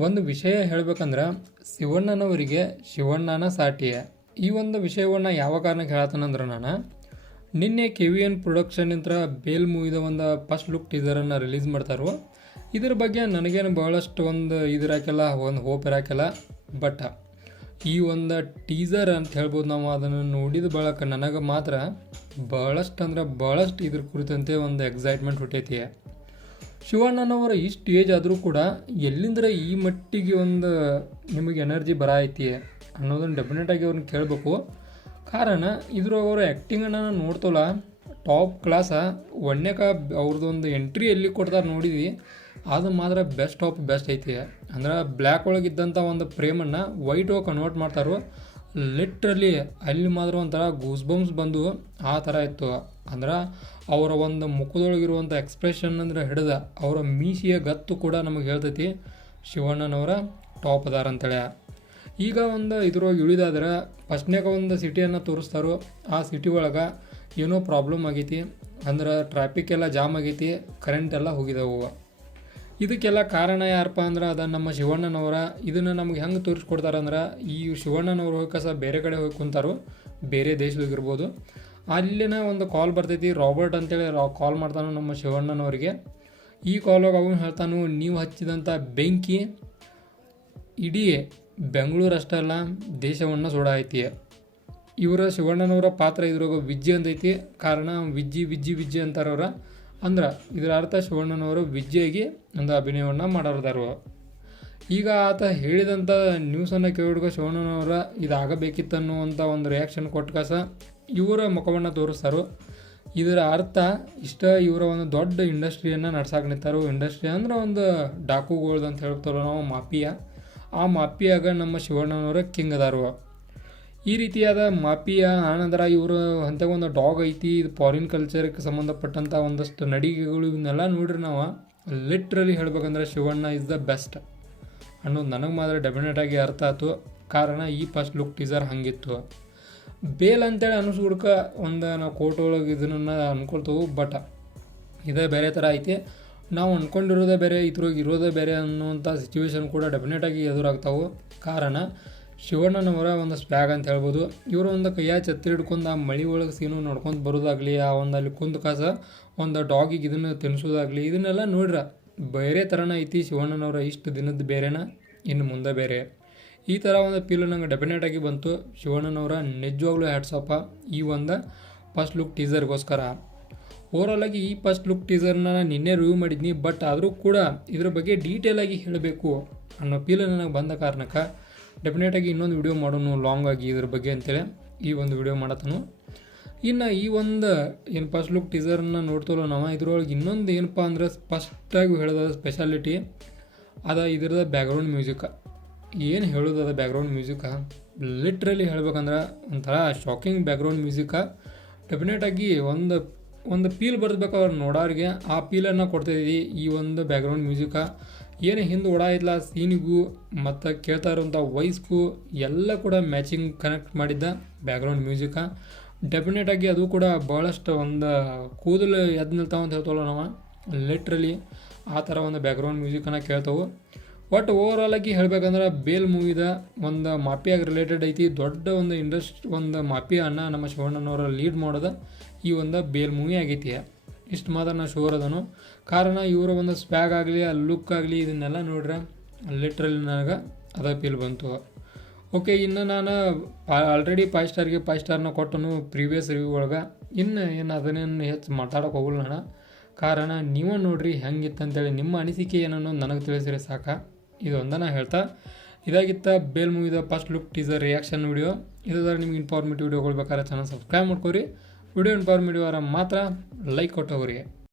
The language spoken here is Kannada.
ಒಂದು ವಿಷಯ ಹೇಳಬೇಕಂದ್ರೆ ಶಿವಣ್ಣನವರಿಗೆ ಶಿವಣ್ಣನ ಸಾಟಿಯ ಈ ಒಂದು ವಿಷಯವನ್ನು ಯಾವ ಕಾರಣಕ್ಕೆ ಹೇಳತ್ತನಂದ್ರೆ ನಾನು ನಿನ್ನೆ ಕೆ ವಿ ಎನ್ ಪ್ರೊಡಕ್ಷನ್ನಿಂದ ಬೇಲ್ ಮೂವಿದ ಒಂದು ಫಸ್ಟ್ ಲುಕ್ ಟೀಸರನ್ನು ರಿಲೀಸ್ ಮಾಡ್ತಾರೋ ಇದ್ರ ಬಗ್ಗೆ ನನಗೇನು ಭಾಳಷ್ಟು ಒಂದು ಇದಿರಾಕಿಲ್ಲ, ಒಂದು ಹೋಪ್ ಇರಾಕಿಲ್ಲ. ಬಟ್ ಈ ಒಂದು ಟೀಸರ್ ಅಂತ ಹೇಳ್ಬೋದು, ನಾವು ಅದನ್ನು ನೋಡಿದ ಬಳಕ ನನಗೆ ಮಾತ್ರ ಭಾಳಷ್ಟು ಅಂದ್ರೆ ಭಾಳಷ್ಟು ಇದ್ರ ಕುರಿತಂತೆ ಒಂದು ಎಕ್ಸೈಟ್ಮೆಂಟ್ ಹುಟ್ಟೈತಿ. ಶಿವಣ್ಣನವರ ಇಷ್ಟು ಏಜ್ ಆದರೂ ಕೂಡ ಎಲ್ಲಿಂದ್ರೆ ಈ ಮಟ್ಟಿಗೆ ಒಂದು ನಿಮಗೆ ಎನರ್ಜಿ ಐತಿ ಅನ್ನೋದನ್ನು ಡೆಫಿನೆಟಾಗಿ ಅವ್ರನ್ನ ಕೇಳಬೇಕು. ಕಾರಣ ಇದ್ರೊಳಗೆ ಅವ್ರ ಆ್ಯಕ್ಟಿಂಗನ್ನು ನೋಡ್ತೋಲ್ಲ ಟಾಪ್ ಕ್ಲಾಸ. ಒನ್ನೇಕ ಅವ್ರದ್ದೊಂದು ಎಂಟ್ರಿ ಎಲ್ಲಿ ಕೊಡ್ತಾರೆ ನೋಡಿದ್ವಿ, ಅದು ಮಾತ್ರ ಬೆಸ್ಟ್ ಆಫ್ ಬೆಸ್ಟ್ ಐತಿ. ಅಂದ್ರೆ ಬ್ಲ್ಯಾಕ್ ಒಳಗಿದ್ದಂಥ ಒಂದು ಫ್ರೇಮನ್ನು ವೈಟ್ ಒಳಗೆ ಕನ್ವರ್ಟ್ ಮಾಡ್ತಾರೋ, ಲಿಟ್ರಲಿ ಅಲ್ಲಿ ಮಾತ್ರ ಒಂಥರ ಗೂಸ್ ಬಂಪ್ಸ್ ಬಂದು ಆ ಥರ ಇತ್ತು. ಅಂದ್ರೆ ಅವರ ಒಂದು ಮುಖದೊಳಗಿರುವಂಥ ಎಕ್ಸ್ಪ್ರೆಷನ್ ಅಂದರೆ ಹಿಡ್ದ ಅವರ ಮೀಸಿಯ ಗತ್ತು ಕೂಡ ನಮಗೆ ಹೇಳ್ತೈತಿ ಶಿವಣ್ಣನವರ ಟಾಪ್ ಅದಾರ ಅಂತೇಳಿ. ಈಗ ಒಂದು ಇದ್ರೊಳಗೆ ಇಳಿದಾದ್ರೆ ಫಸ್ಟ್ನಾಗ ಒಂದು ಸಿಟಿಯನ್ನು ತೋರಿಸ್ತಾರೋ, ಆ ಸಿಟಿ ಒಳಗೆ ಏನೋ ಪ್ರಾಬ್ಲಮ್ ಆಗೈತಿ. ಅಂದ್ರೆ ಟ್ರಾಫಿಕ್ ಎಲ್ಲ ಜಾಮ್ ಆಗೈತಿ, ಕರೆಂಟ್ ಎಲ್ಲ ಹೋಗಿದಾವು. ಇದಕ್ಕೆಲ್ಲ ಕಾರಣ ಯಾರಪ್ಪ ಅಂದ್ರೆ ಅದು ನಮ್ಮ ಶಿವಣ್ಣನವರ. ಇದನ್ನು ನಮ್ಗೆ ಹೆಂಗೆ ತೋರಿಸ್ಕೊಡ್ತಾರಂದ್ರೆ, ಈ ಶಿವಣ್ಣನವ್ರು ಹೋಗಿ ಬೇರೆ ಕಡೆ ಹೋಗಿ ಕುಂತಾರೋ, ಬೇರೆ ದೇಶದಾಗಿರ್ಬೋದು, ಅಲ್ಲಿನ ಒಂದು ಕಾಲ್ ಬರ್ತೈತಿ. ರಾಬರ್ಟ್ ಅಂತೇಳಿ ಕಾಲ್ ಮಾಡ್ತಾನು ನಮ್ಮ ಶಿವಣ್ಣನವ್ರಿಗೆ. ಈ ಕಾಲಾಗ ಅವನು ಹೇಳ್ತಾನು, ನೀವು ಹಚ್ಚಿದಂಥ ಬೆಂಕಿ ಇಡೀ ಬೆಂಗಳೂರು ಅಷ್ಟೇ ಅಲ್ಲ ದೇಶವನ್ನು ಸುಡಾಯ್ತಿ. ಇವರ ಶಿವಣ್ಣನವರ ಪಾತ್ರ ಇದ್ರಾಗ ವಿಜ್ಜಿ ಅಂತೈತಿ. ಕಾರಣ ವಿಜ್ಜಿ ವಿಜ್ಜಿ ವಿಜ್ಜಿ ಅಂತಾರವ್ರ. ಅಂದ್ರೆ ಇದರ ಅರ್ಥ ಶಿವಣ್ಣನವರು ವಿಜ್ಜಿಯಾಗಿ ಒಂದು ಅಭಿನಯವನ್ನು ಮಾಡೋರ್ದಾರು. ಈಗ ಆತ ಹೇಳಿದಂಥ ನ್ಯೂಸನ್ನು ಕೇಳಿಡ್ಕೊ ಶಿವಣ್ಣನವರ ಇದಾಗಬೇಕಿತ್ತನ್ನುವಂಥ ಒಂದು ರಿಯಾಕ್ಷನ್ ಕೊಟ್ಕಾಸ ಇವರ ಮುಖವನ್ನು ತೋರಿಸ್ತಾರೋ. ಇದರ ಅರ್ಥ ಇಷ್ಟ, ಇವರ ಒಂದು ದೊಡ್ಡ ಇಂಡಸ್ಟ್ರಿಯನ್ನು ನಡ್ಸಾಕೆ ನಿಂತಾರೋ. ಇಂಡಸ್ಟ್ರಿ ಅಂದ್ರೆ ಒಂದು ಡಾಕುಗಳ್ದು ಅಂತ ಹೇಳ್ತಾರೋ ನಾವು, ಮಾಫಿಯಾ. ಆ ಮಾಫಿಯಾಗ ನಮ್ಮ ಶಿವಣ್ಣನವರ ಕಿಂಗ್ ಅದಾರು. ಈ ರೀತಿಯಾದ ಮಾಫಿಯಾ ಆನಂತರ ಇವರು ಅಂಥ ಒಂದು ಡಾಗ್ ಐತಿ. ಇದು ಫಾರಿನ್ ಕಲ್ಚರ್ಗೆ ಸಂಬಂಧಪಟ್ಟಂಥ ಒಂದಷ್ಟು ನಡಿಗೆಗಳು ಇವನ್ನೆಲ್ಲ ನೋಡ್ರಿ ನಾವು ಲಿಟ್ರಲಿ ಹೇಳ್ಬೇಕಂದ್ರೆ ಶಿವಣ್ಣ ಇಸ್ ದ ಬೆಸ್ಟ್ ಅನ್ನೋದು ನನಗೆ ಮಾತ್ರ ಡೆಫಿನೆಟಾಗಿ ಅರ್ಥ ಆಯ್ತು. ಕಾರಣ ಈ ಫಸ್ಟ್ ಲುಕ್ ಟೀಸರ್ ಹಂಗಿತ್ತು. ಬೇಲ್ ಅಂತೇಳಿ ಅನ್ನಿಸ್ಬಿಡ್ಕ ಒಂದು ನಾವು ಕೋರ್ಟ್ ಒಳಗೆ ಇದನ್ನು ಅಂದ್ಕೊಳ್ತೇವೆ. ಬಟ್ ಇದೇ ಬೇರೆ ಥರ ಐತಿ. ನಾವು ಅಂದ್ಕೊಂಡಿರೋದೇ ಬೇರೆ, ಇದ್ರೊಳಗೆ ಇರೋದೇ ಬೇರೆ ಅನ್ನುವಂಥ ಸಿಚುವೇಶನ್ ಕೂಡ ಡೆಫಿನೆಟಾಗಿ ಎದುರಾಗ್ತಾವೆ. ಕಾರಣ ಶಿವಣ್ಣನವರ ಒಂದು ಸ್ವ್ಯಾಗ್ ಅಂತ ಹೇಳ್ಬೋದು. ಇವರು ಒಂದು ಕೈಯ ಛತ್ರಿ ಹಿಡ್ಕೊಂಡು ಆ ಮಳೆ ಒಳಗೆ ಸೀನು ನೋಡ್ಕೊಂಡು ಬರೋದಾಗಲಿ, ಆ ಒಂದು ಅಲ್ಲಿ ಕುಂದು ಕಾಸ ಒಂದು ಡಾಗಿಗೆ ಇದನ್ನು ತಿನ್ನಿಸೋದಾಗಲಿ, ಇದನ್ನೆಲ್ಲ ನೋಡ್ರ ಬೇರೆ ಥರನ ಐತಿ. ಶಿವಣ್ಣನವರ ಇಷ್ಟು ದಿನದ ಬೇರೆನ, ಇನ್ನು ಮುಂದೆ ಬೇರೆ. ಈ ಥರ ಒಂದು ಫೀಲ್ ನಂಗೆ ಡೆಫಿನೆಟಾಗಿ ಬಂತು. ಶಿವಣ್ಣನವರ ನಿಜವಾಗ್ಲೂ ಹ್ಯಾಟ್ಸಪ್ಪ ಈ ಒಂದು ಫಸ್ಟ್ ಲುಕ್ ಟೀಸರ್ಗೋಸ್ಕರ. ಓವರಾಲಾಗಿ ಈ ಫಸ್ಟ್ ಲುಕ್ ಟೀಸರ್ನ ನಾನು ನಿನ್ನೆ ರಿವ್ಯೂ ಮಾಡಿದ್ನಿ. ಬಟ್ ಆದರೂ ಕೂಡ ಇದ್ರ ಬಗ್ಗೆ ಡೀಟೇಲಾಗಿ ಹೇಳಬೇಕು ಅನ್ನೋ ಫೀಲ್ ನನಗೆ ಬಂದ ಕಾರಣಕ್ಕೆ ಡೆಫಿನೆಟಾಗಿ ಇನ್ನೊಂದು ವಿಡಿಯೋ ಮಾಡೋನು ಲಾಂಗ್ ಆಗಿ ಇದ್ರ ಬಗ್ಗೆ ಅಂತೇಳಿ ಈ ಒಂದು ವಿಡಿಯೋ ಮಾಡತ್ತನು. ಇನ್ನು ಈ ಒಂದು ಏನು ಫಸ್ಟ್ ಲುಕ್ ಟೀಸರ್ನ ನೋಡ್ತೋಲ್ಲ ನಾವು, ಇದ್ರೊಳಗೆ ಇನ್ನೊಂದು ಏನಪ್ಪ ಅಂದ್ರೆ ಫಸ್ಟಾಗಿ ಹೇಳೋದ ಸ್ಪೆಷಾಲಿಟಿ ಅದ ಇದ್ರದ ಬ್ಯಾಕ್ಗ್ರೌಂಡ್ ಮ್ಯೂಸಿಕ್. ಏನು ಹೇಳೋದದ ಬ್ಯಾಕ್ಗ್ರೌಂಡ್ ಮ್ಯೂಸಿಕ ಲಿಟ್ರಲಿ ಹೇಳ್ಬೇಕಂದ್ರೆ ಒಂಥರ ಶಾಕಿಂಗ್ ಬ್ಯಾಕ್ಗ್ರೌಂಡ್ ಮ್ಯೂಸಿಕ. ಡೆಫಿನೆಟಾಗಿ ಒಂದು ಫೀಲ್ ಬರ್ಬೇಕು ಅವ್ರು ನೋಡೋರಿಗೆ, ಆ ಫೀಲನ್ನು ಕೊಡ್ತಾಯಿದ್ವಿ ಈ ಒಂದು ಬ್ಯಾಕ್ಗ್ರೌಂಡ್ ಮ್ಯೂಸಿಕ. ಏನು ಹಿಂದೆ ಓಡಾಯಿಲ್ಲ ಸೀನಿಗೂ ಮತ್ತು ಕೇಳ್ತಾ ಇರೋಂಥ ವಾಯ್ಸ್ಗೂ ಎಲ್ಲ ಕೂಡ ಮ್ಯಾಚಿಂಗ್ ಕನೆಕ್ಟ್ ಮಾಡಿದ್ದ ಬ್ಯಾಕ್ಗ್ರೌಂಡ್ ಮ್ಯೂಸಿಕ. ಡೆಫಿನೆಟಾಗಿ ಅದು ಕೂಡ ಭಾಳಷ್ಟು ಒಂದು ಕೂದಲು ಎದ್ದು ನಿಲ್ತಾವ ಅಂತ ಹೇಳ್ತವಲ್ಲ ನಾವು, ಲಿಟ್ರಲಿ ಆ ಥರ ಒಂದು ಬ್ಯಾಕ್ಗ್ರೌಂಡ್ ಮ್ಯೂಸಿಕನ್ನು ಕೇಳ್ತಾವೆ. ಬಟ್ ಓವರಾಲಾಗಿ ಹೇಳ್ಬೇಕಂದ್ರೆ ಬೇಲ್ ಮೂವಿದ ಒಂದು ಮಾಫಿಯಾಗಿ ರಿಲೇಟೆಡ್ ಐತಿ. ದೊಡ್ಡ ಒಂದು ಮಾಫಿಯಾನ ನಮ್ಮ ಶಿವಣ್ಣನವರ ಲೀಡ್ ಮಾಡೋದು ಈ ಒಂದು ಬೇಲ್ ಮೂವಿ ಆಗೈತಿ. ಇಷ್ಟು ಮಾತ್ರ ನಾನು ಶೋರ್ ಅದನು. ಕಾರಣ ಇವರ ಒಂದು ಸ್ವ್ಯಾಗ್ ಆಗಲಿ, ಆ ಲುಕ್ ಆಗಲಿ, ಇದನ್ನೆಲ್ಲ ನೋಡ್ರೆ ಲಿಟ್ರಲಿ ನನಗೆ ಅದೇ ಫೀಲ್ ಬಂತು. ಓಕೆ, ಇನ್ನು ನಾನು ಆಲ್ರೆಡಿ 5 ಸ್ಟಾರ್ಗೆ 5 ಸ್ಟಾರ್ನ ಕೊಟ್ಟನು ಪ್ರೀವಿಯಸ್ ರಿವ್ಯೂ ಒಳಗೆ. ಏನು ಅದನ್ನೇನು ಹೆಚ್ಚು ಮಾತಾಡೋಕೆ ಹೋಗಲ್ಲ ನಾನು. ಕಾರಣ ನೀವು ನೋಡ್ರಿ ಹೆಂಗಿತ್ತಂತೇಳಿ ನಿಮ್ಮ ಅನಿಸಿಕೆ ಏನನ್ನೋ ನನಗೆ ತಿಳಿಸಿರಿ ಸಾಕ. ಇದೊಂದನ್ನು ಹೇಳ್ತಾ ಇದಾಗಿತ್ತ ಬೇಲ್ ಮೂವಿದ first look teaser reaction video. ಇದಾದ್ರೆ ನಿಮ್ಗೆ ಇನ್ಫಾರ್ಮೇಟಿವ್ ವಿಡಿಯೋಗಳು ಬೇಕಾದ್ರೆ ಚಾನಲ್ ಸಬ್ಸ್ಕ್ರೈಬ್ ಮಾಡ್ಕೊರಿ. ವಿಡಿಯೋ ಇನ್ಫಾರ್ಮೇಟಿವ್ ಆರ ಮಾತ್ರ ಲೈಕ್ ಕೊಟ್ಟೋಗ್ರಿ.